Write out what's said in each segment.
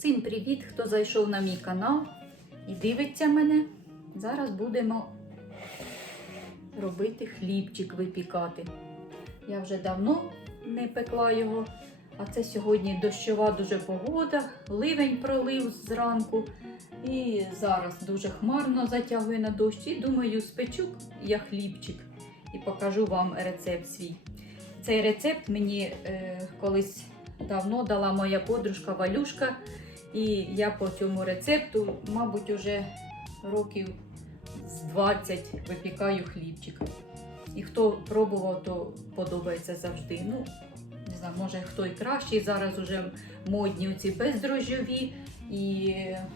Всім привіт, хто зайшов на мій канал і дивиться мене. Зараз будемо робити хлібчик випікати. Я вже давно не пекла його, а це сьогодні дощова дуже погода, ливень пролив зранку. І зараз дуже хмарно затягує на дощ. І думаю, спечу я хлібчик і покажу вам рецепт свій. Цей рецепт мені е, колись давно дала моя подружка Валюшка. І я по цьому рецепту, мабуть, уже років з 20 випікаю хлібчик. І хто пробував, то подобається завжди. Ну, не знаю, може хто і кращий. Зараз уже модні ці бездрожжєві і е,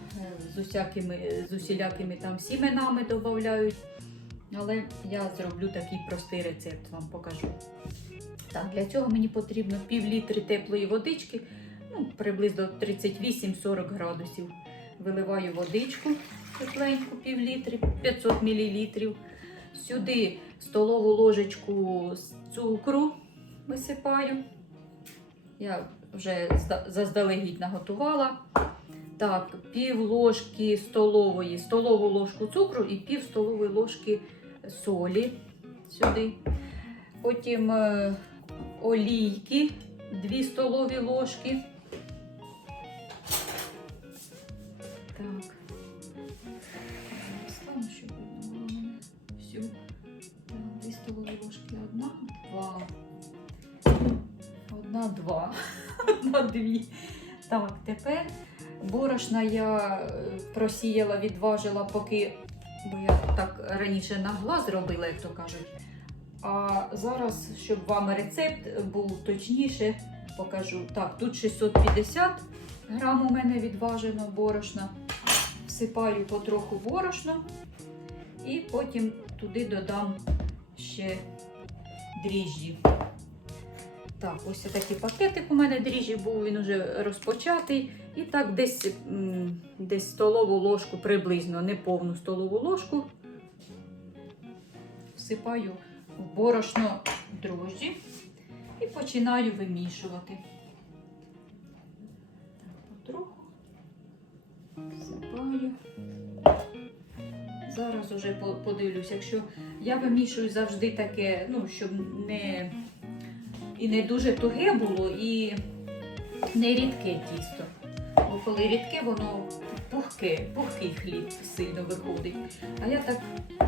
з усякими, з усілякими там сіменами додають. Але я зроблю такий простий рецепт, вам покажу. Так, для цього мені потрібно пів літри теплої водички, ну, приблизно 38-40 градусів. Виливаю водичку тепленьку, пів літри, 500 мл. Сюди столову ложечку цукру висипаю. Я вже заздалегідь наготувала. Так, пів ложки столової, столову ложку цукру і пів столової ложки солі сюди. Потім е, олійки 2 столові ложки. Одна, два. Одна, дві. Так, тепер борошна я е, просіяла, відважила, поки, бо я так раніше на глаз робила, як то кажуть. А зараз, щоб вам рецепт був точніше, покажу. Так, тут 650 грам у мене відважено борошна. Всипаю потроху борошно і потім туди додам ще дріжджі. Так, ось такий пакетик у мене дріжджі був, він вже розпочатий. І так десь, десь столову ложку приблизно, не повну столову ложку. Всипаю в борошно дрожжі і починаю вимішувати. Всипаю. Зараз уже по- подивлюсь, якщо я вимішую завжди таке, ну, щоб не і не дуже туге було, і не рідке тісто. Бо коли рідке, воно пухке, пухкий хліб сильно виходить. А я так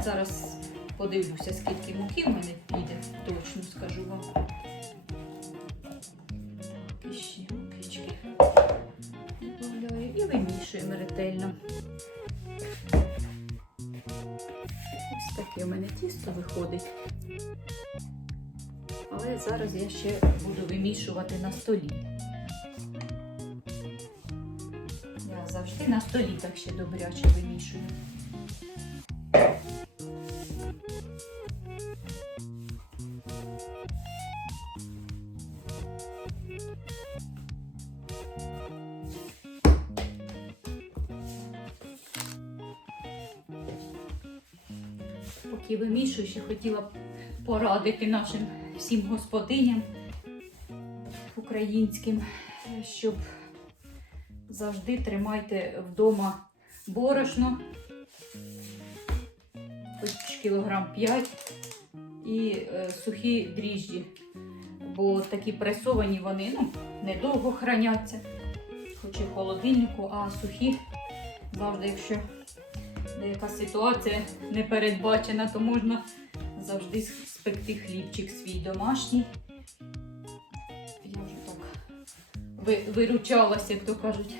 зараз подивлюся, скільки муки в мене піде, точно скажу вам. Ще мукички додаю і вимішуємо ретельно. Ось таке у мене тісто виходить. Але зараз я ще буду вимішувати на столі. Я завжди на столі так ще добряче вимішую. Поки вимішую, ще хотіла б порадити нашим всім господиням українським, щоб завжди тримайте вдома борошно, хоч кілограм 5 і е, сухі дріжджі, бо такі пресовані вони ну, недовго храняться, хоч і в холодильнику, а сухі завжди, якщо деяка ситуація не передбачена, то можна завжди спекти хлібчик свій домашній. Я вже так ви- виручалася, як то кажуть,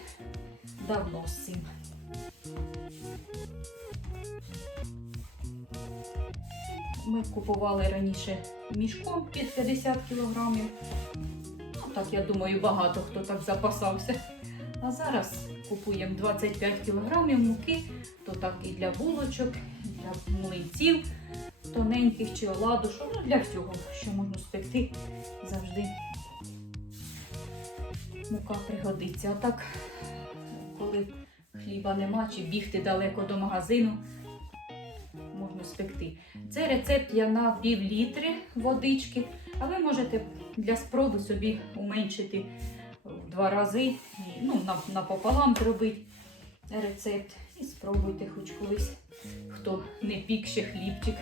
давно з цим. Ми купували раніше мішком під 50 кілограмів. Ну, так, я думаю, багато хто так запасався. А зараз купуємо 25 кілограмів муки, то так і для булочок, і для млинців тоненьких чи оладушок, ну для всього, що можна спекти завжди. Мука пригодиться. А так, коли хліба нема чи бігти далеко до магазину, можна спекти. Цей рецепт я на пів літри водички, а ви можете для спроби собі уменшити в два рази ну, напополам зробити рецепт. І спробуйте хоч колись, хто не пік ще хлібчик.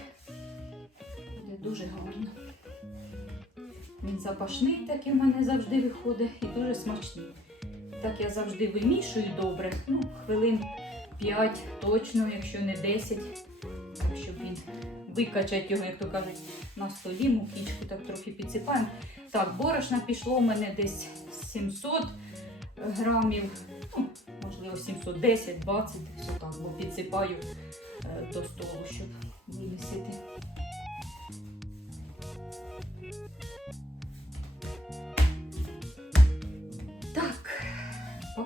Дуже гарно. Він запашний, такий в мене завжди виходить, і дуже смачний. Так я завжди вимішую добре, ну, хвилин 5 точно, якщо не 10, щоб він викачать його, як то кажуть, на столі, мукічку так трохи підсипаємо. Так, борошна пішло у мене десь 700 грамів, ну, можливо, 710, 20, все так, бо підсипаю е, до столу, щоб вимісити.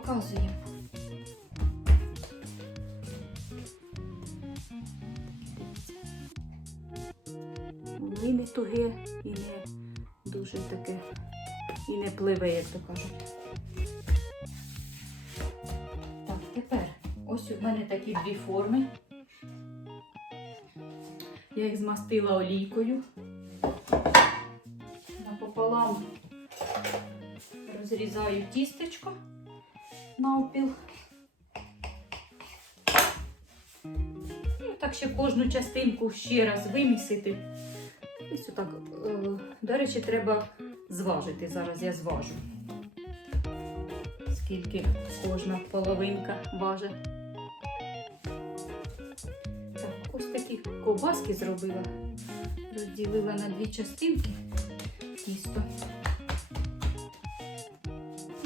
Показуємо. І не туге, і не дуже таке, і не пливе, як то кажуть. Так, тепер ось у мене такі дві форми. Я їх змастила олійкою. Напополам розрізаю тістечко навпіл. І так ще кожну частинку ще раз вимісити. Ось отак. е, До речі, треба зважити. Зараз я зважу. Скільки кожна половинка важить. Так, ось такі ковбаски зробила. Розділила на дві частинки тісто.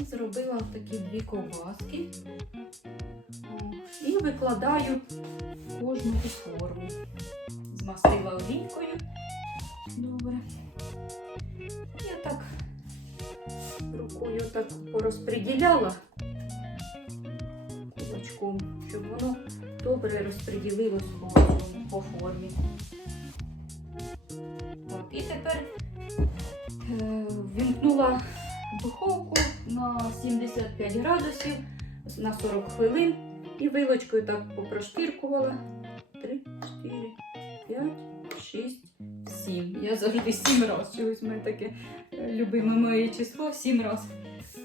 Зробила такі дві ковбаски. І викладаю кожну форму. Змастила олійкою. Добре. Я так рукою так порозподіляла кулачком, щоб воно добре розподілилось по, по формі. І тепер е, вімкнула духовку на 75 градусів на 40 хвилин і вилочкою так попрошкіркувала. 3, 4, 5, 6, 7. Я завжди 7 разів. Чогось в мене таке е, любиме моє число 7 разів.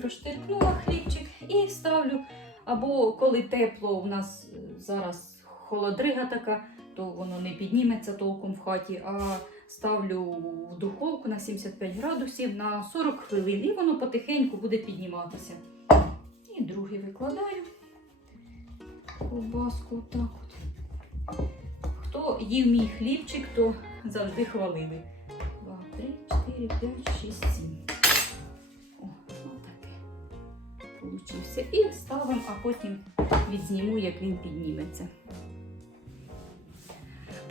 Проштиркнула хлібчик і ставлю. Або коли тепло, у нас е, зараз холодрига така, то воно не підніметься толком в хаті, а ставлю в духовку на 75 градусів на 40 хвилин, і воно потихеньку буде підніматися. І другий викладаю ковбаску отак от. Хто їв мій хлібчик, то завжди хвалили. 2, 3, 4, 5, 6, 7. О, отаке. Получився. І ставимо, а потім відзніму, як він підніметься.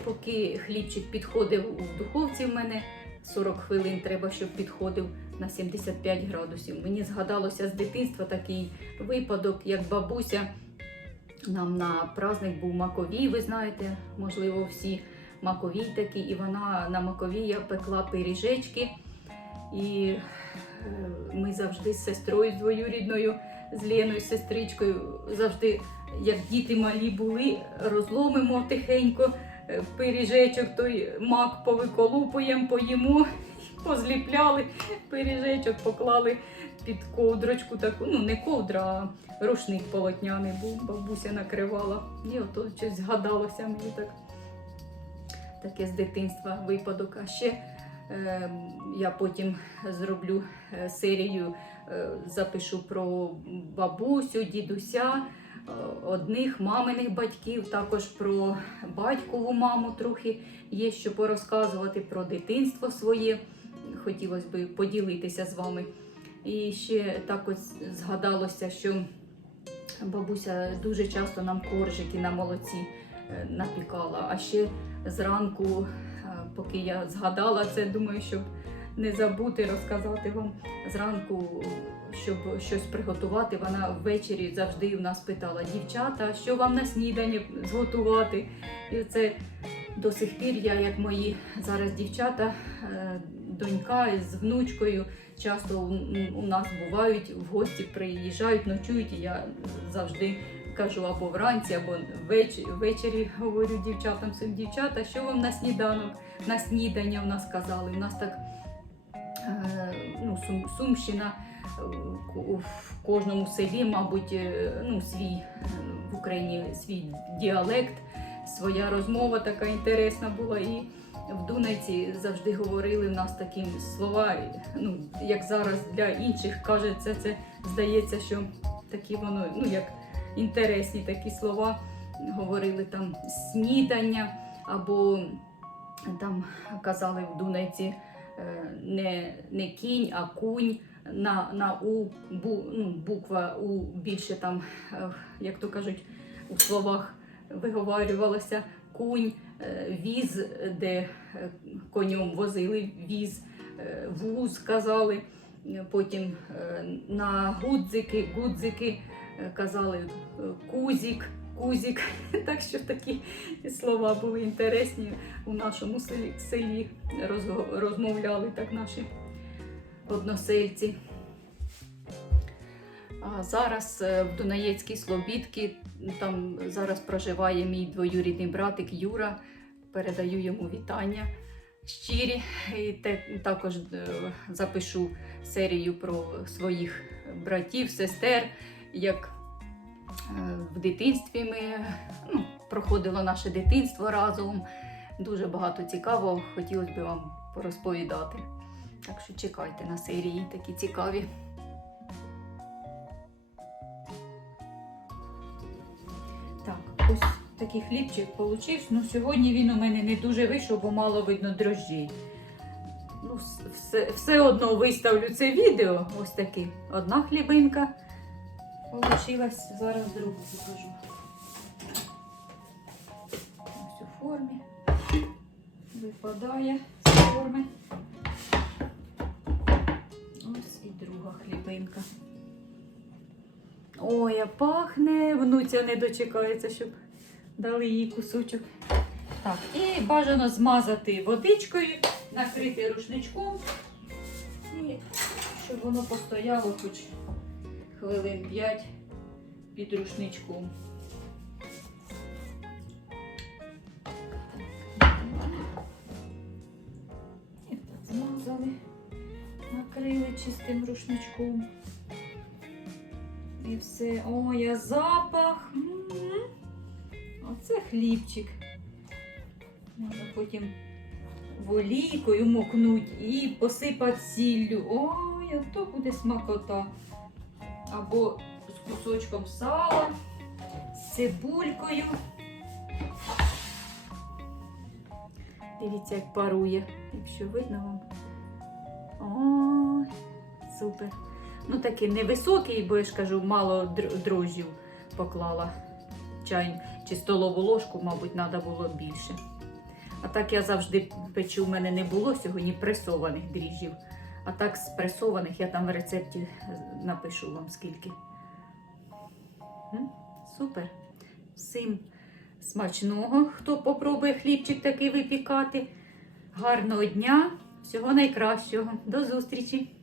Поки хлібчик підходив у духовці в мене 40 хвилин треба, щоб підходив на 75 градусів. Мені згадалося з дитинства такий випадок, як бабуся нам на праздник був маковій, ви знаєте, можливо, всі маковій такі, і вона на маковія пекла пиріжечки. І е, ми завжди з сестрою з двоюрідною, з Леною, сестричкою, завжди, як діти малі були, розломимо тихенько пиріжечок, той мак повиколупуємо, поїмо, позліпляли пиріжечок, поклали під ковдрочку, таку, ну не ковдра, а рушник полотняний був, бабуся накривала. І ото щось згадалося мені так. Таке з дитинства випадок. А ще е, я потім зроблю е, серію, е, запишу про бабусю, дідуся, одних маминих батьків, також про батькову маму трохи є що порозказувати про дитинство своє. Хотілося б поділитися з вами. І ще так ось згадалося, що бабуся дуже часто нам коржики на молоці е, напікала. А ще зранку, е, поки я згадала це, думаю, щоб не забути розказати вам зранку, щоб щось приготувати. Вона ввечері завжди у нас питала: дівчата, що вам на снідання зготувати? І це до сих пір я, як мої зараз дівчата, е, донька з внучкою. Часто у- нас бувають в гості, приїжджають, ночують, і я завжди кажу або вранці, або ввечері, говорю дівчатам своїм дівчата, що вам на сніданок, на снідання в нас казали. У нас так е, ну, Сум, Сумщина в кожному селі, мабуть, е, ну, свій е, в Україні свій діалект, своя розмова така інтересна була. І в Дунайці завжди говорили в нас такі слова, ну, як зараз для інших кажеться, це здається, що такі воно, ну як інтересні такі слова. Говорили там снідання, або там казали в Дунайці е, не, не кінь, а кунь. На, на У бу, ну, буква У більше там, е, як то кажуть, у словах виговарювалося кунь, е, віз, де е, конем возили віз, вуз казали. Потім на гудзики, гудзики казали кузік, кузік. Так що такі слова були інтересні у нашому селі, селі розмовляли так наші односельці. Зараз е, в Дунаєцькій Слобідці там зараз проживає мій двоюрідний братик Юра. Передаю йому вітання щирі. І те, також е, запишу серію про своїх братів, сестер, як е, в дитинстві ми ну, проходило наше дитинство разом. Дуже багато цікавого хотілося б вам порозповідати. Так що чекайте на серії такі цікаві. Так, ось такий хлібчик получився. Ну, сьогодні він у мене не дуже вийшов, бо мало видно дрожжей. Ну, все, все одно виставлю це відео. Ось таке. Одна хлібинка получилась. Зараз другу покажу. Ось у формі. Випадає з форми. І друга хлібинка. Ой, а пахне, внуця не дочекається, щоб дали їй кусочок. Так, і бажано змазати водичкою, накрити рушничком, і щоб воно постояло хоч хвилин 5 під рушничком. Чистим рушничком. І все. Ой, а запах. Оце хлібчик. Можна потім волійкою мокнуть і посипати сіллю. Ой, а то буде смакота. Або з кусочком сала, з цибулькою. Дивіться, як парує, якщо видно вам. Супер. Ну такий невисокий, бо я ж кажу, мало др- дрожжів поклала. Чай чи столову ложку, мабуть, треба було більше. А так я завжди печу, в мене не було сьогодні пресованих дріжджів. А так з пресованих я там в рецепті напишу вам скільки. Супер. Всім смачного, хто попробує хлібчик такий випікати. Гарного дня, всього найкращого. До зустрічі!